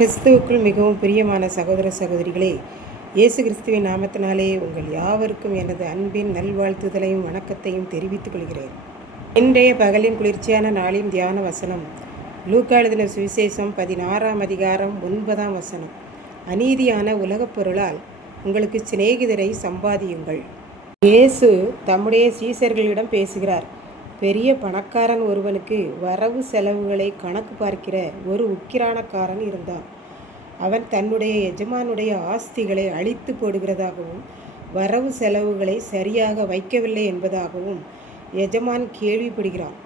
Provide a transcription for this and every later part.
கிறிஸ்துவுக்குள் மிகவும் பிரியமான சகோதர சகோதரிகளே, இயேசு கிறிஸ்துவின் நாமத்தினாலே உங்கள் யாவருக்கும் எனது அன்பின் நல்வாழ்த்துதலையும் வணக்கத்தையும் தெரிவித்துக் கொள்கிறேன். இன்றைய பகலின் குளிர்ச்சியான நாளின் தியான வசனம் லூக்கா எழுதின சுவிசேஷம் 16ஆம் அதிகாரம் 9ஆம் வசனம். அநீதியான உலகப் பொருளால் உங்களுக்கு சிநேகிதரை சம்பாதியுங்கள். இயேசு தம்முடைய சீசர்களிடம் பேசுகிறார். பெரிய பணக்காரன் ஒருவனுக்கு வரவு செலவுகளை கணக்கு பார்க்கிற ஒரு உக்கிரானக்காரன் இருந்தான். அவன் தன்னுடைய எஜமானுடைய ஆஸ்திகளை அழித்து போடுகிறதாகவும் வரவு செலவுகளை சரியாக வைக்கவில்லை என்பதாகவும் எஜமான் கேள்விப்படுகிறான்.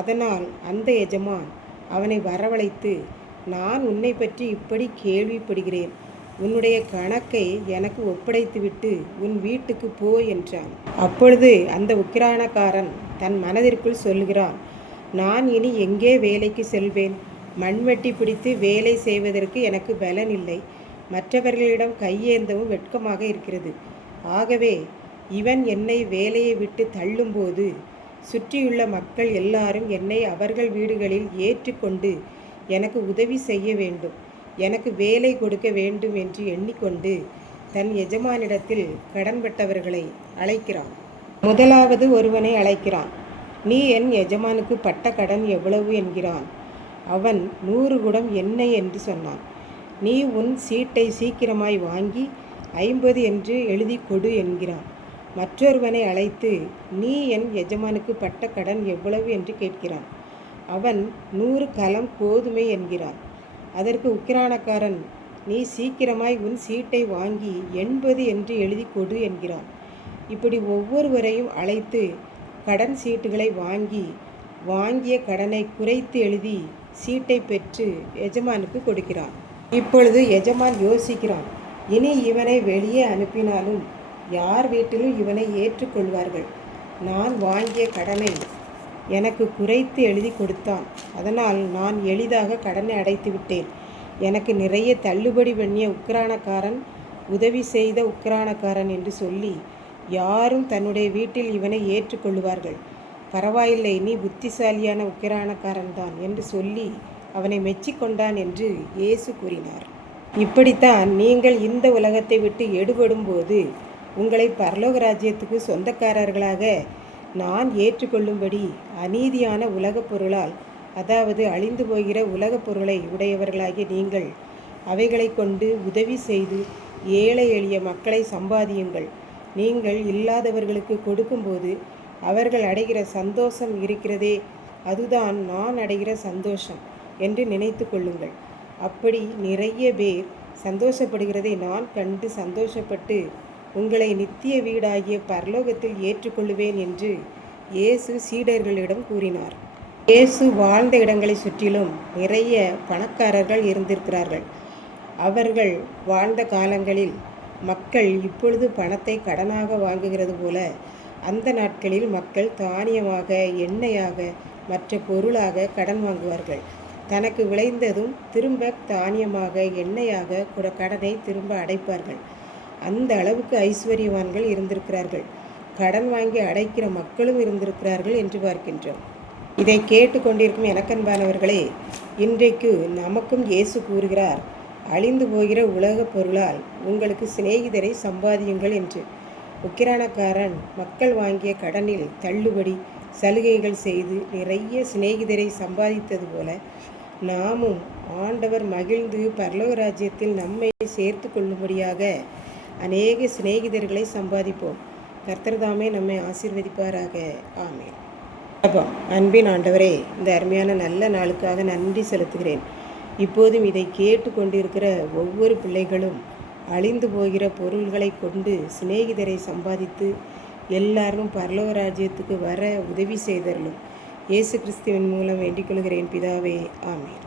அதனால் அந்த எஜமான் அவனை வரவழைத்து, நான் உன்னை பற்றி இப்படி கேள்விப்படுகிறேன், உன்னுடைய கணக்கை எனக்கு ஒப்படைத்துவிட்டு உன் வீட்டுக்கு போ என்றான். அப்பொழுது அந்த உக்கிரானக்காரன் தன் மனதிற்குள் சொல்கிறான், நான் இனி எங்கே வேலைக்கு செல்வேன்? மண்வெட்டி பிடித்து வேலை செய்வதற்கு எனக்கு பலன் இல்லை. மற்றவர்களிடம் கையேந்தவும் வெட்கமாக இருக்கிறது. ஆகவே இவன் என்னை வேலையை விட்டு தள்ளும்போது சுற்றியுள்ள மக்கள் எல்லாரும் என்னை அவர்கள் வீடுகளில் ஏற்றுக்கொண்டு எனக்கு உதவி செய்ய வேண்டும், எனக்கு வேலை கொடுக்க வேண்டும் என்று எண்ணிக்கொண்டு தன் எஜமானிடத்தில் கடன்பட்டவர்களை அழைக்கிறான். முதலாவது ஒருவனை அழைக்கிறான். நீ என் எஜமானுக்கு பட்ட கடன் எவ்வளவு என்கிறான். அவன் 100 குடம் எண்ணெய் என்று சொன்னான். நீ உன் சீட்டை சீக்கிரமாய் வாங்கி 50 என்று எழுதி கொடு என்கிறான். மற்றொருவனை அழைத்து, நீ என் எஜமானுக்கு பட்ட கடன் எவ்வளவு என்று கேட்கிறான். அவன் 100 கலம் கோதுமை என்கிறான். அதற்கு உக்கிரானக்காரன், நீ சீக்கிரமாய் உன் சீட்டை வாங்கி 80 என்று எழுதி கொடு என்கிறான். இப்படி ஒவ்வொருவரையும் அழைத்து கடன் சீட்டுகளை வாங்கிய கடனை குறைத்து எழுதி சீட்டை பெற்று எஜமானுக்கு கொடுக்கிறான். இப்பொழுது எஜமான் யோசிக்கிறான், இனி இவனை வெளியே அனுப்பினாலும் யார் வீட்டிலும் இவனை ஏற்றுக்கொள்வார்கள். நான் வாங்கிய கடனை எனக்கு குறைத்து எழுதி கொடுத்தான், அதனால் நான் எளிதாக கடனை அடைத்து விட்டேன். எனக்கு நிறைய தள்ளுபடி பண்ணிய உக்கிரானக்காரன் உதவி செய்த உக்கிரானக்காரன் என்று சொல்லி யாரும் தன்னுடைய வீட்டில் இவனை ஏற்றுக்கொள்வார்கள். பரவாயில்லை, நீ புத்திசாலியான உக்கிரானக்காரன் தான் என்று சொல்லி அவனை மெச்சிக்கொண்டான் என்று இயேசு கூறினார். இப்படித்தான் நீங்கள் இந்த உலகத்தை விட்டு எடுபடும் போது உங்களை பரலோக ராஜ்யத்துக்கு சொந்தக்காரர்களாக நான் ஏற்றுக்கொள்ளும்படி அநீதியான உலகப் பொருளால், அதாவது அழிந்து போகிற உலகப் பொருளை உடையவர்களாகிய நீங்கள் அவைகளை கொண்டு உதவி செய்து ஏழை எளிய மக்களை சம்பாதியுங்கள். நீங்கள் இல்லாதவர்களுக்கு கொடுக்கும்போது அவர்கள் அடைகிற சந்தோஷம் இருக்கிறதே, அதுதான் நான் அடைகிற சந்தோஷம் என்று நினைத்து கொள்ளுங்கள். அப்படி நிறைய பேர் சந்தோஷப்படுகிறதை நான் கண்டு சந்தோஷப்பட்டு உங்களை நித்திய வீடாகிய பரலோகத்தில் ஏற்றுக்கொள்ளுவேன் என்று இயேசு சீடர்களிடம் கூறினார். இயேசு வாழ்ந்த இடங்களை சுற்றிலும் நிறைய பணக்காரர்கள் இருந்திருக்கிறார்கள். அவர்கள் வாழ்ந்த காலங்களில் மக்கள் இப்பொழுது பணத்தை கடனாக வாங்குகிறது போல அந்த நாட்களில் மக்கள் தானியமாக, எண்ணெயாக, மற்ற பொருளாக கடன் வாங்குவார்கள். தனக்கு விளைந்ததும் திரும்ப தானியமாக, எண்ணெயாக கடனை திரும்ப அடைப்பார்கள். அந்த அளவுக்கு ஐஸ்வர்யவான்கள் இருந்திருக்கிறார்கள். கடன் வாங்கி அடைக்கிற மக்களும் இருந்திருக்கிறார்கள் என்று பார்க்கின்றோம். இதை கேட்டுக்கொண்டிருக்கும் எனக்கன்பானவர்களே, இன்றைக்கு நமக்கும் இயேசு கூறுகிறார், அழிந்து போகிற உலகப் பொருளால் உங்களுக்கு சிநேகிதரை சம்பாதியுங்கள் என்று. உக்கிரானக்காரன் மக்கள் வாங்கிய கடனில் தள்ளுபடி சலுகைகள் செய்து நிறைய சிநேகிதரை சம்பாதித்தது போல நாமும் ஆண்டவர் மகிழ்ந்து பரலோக ராஜ்யத்தில் நம்மை சேர்த்து கொள்ளும்படியாக அநேக சிநேகிதர்களை சம்பாதிப்போம். கர்த்தர் தாமே நம்மை ஆசீர்வதிப்பாராக. ஆமென். அன்பின் ஆண்டவரே, இந்த அருமையான நல்ல நாளுக்காக நன்றி செலுத்துகிறேன். இப்போதும் இதை கேட்டு கொண்டிருக்கிற ஒவ்வொரு பிள்ளைகளும் அழிந்து போகிற பொருள்களை கொண்டு சிநேகிதரை சம்பாதித்து எல்லாரும் பரலோக ராஜ்யத்துக்கு வர உதவி செய்தரலும். இயேசு கிறிஸ்துவின் மூலம் வேண்டிக் கொள்கிறேன் பிதாவே. ஆமென்.